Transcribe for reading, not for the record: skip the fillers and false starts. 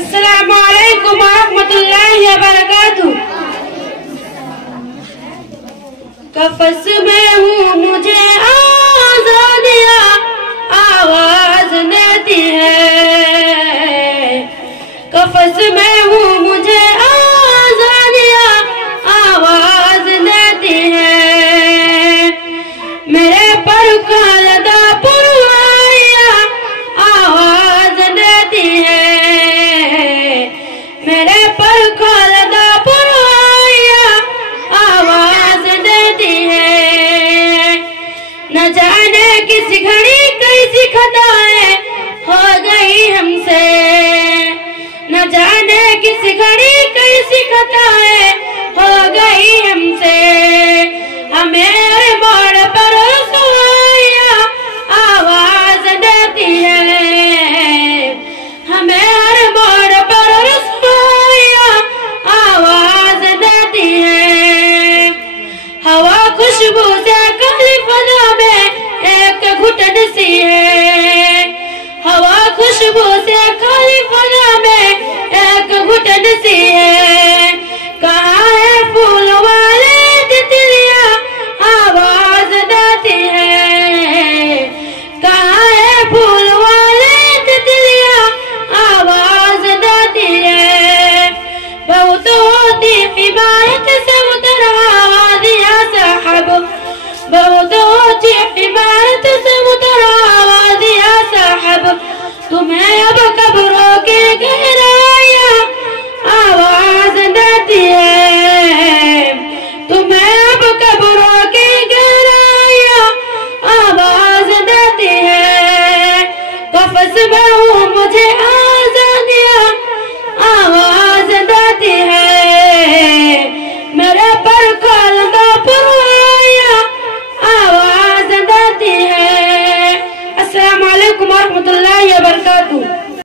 अस्सलामु अलैकुम रहमतुल्लाहि व बरकातुहू। कफस में हूँ मुझे आज़ादियाँ आवाज देती है। कफस में हूँ मुझे आज़ादियाँ आवाज देती है। मेरे पर खालदा पुरवाइयाँ आवाज देती है। मेरे पर खालदा पुरवाइयाँ आवाज देती है। न जाने किस घड़ी कैसी खताएं हो गई हमसे। न जाने किस घड़ी कैसी खताएं हो गई हमसे। हमें मोड़ पर रसवाइयाँ आवाज देती है। हमें हर मोड़ पर रसवाइयाँ आवाज देती है। हवा खुशबू से काली फजा में एक घुटन सी है। हवा खुशबू से काली फजा में एक घुटन सी है। कहाँ है फूल वाले तितलियाँ आवाज देती है। कहाँ है फूल वाले तितलियाँ आवाज देती है। बहुत होती इबारत से उतर आवाज़िया साहब। बहुत होती इबारत से उतर आवाज़िया साहब। तुम्हें अब कब्रों की गहराइयाँ आवाज देती है। तुम्हें अब कब्रों की गहराइयाँ आवाज देती है। कफस में हूँ मुझे आज़ादियाँ आवाज देती है। मेरे पर खालदा पुरवाइयाँ आवाज देती है। अस्सलामु अलैकुम रहमतुल्लाहि व बरकातुहू।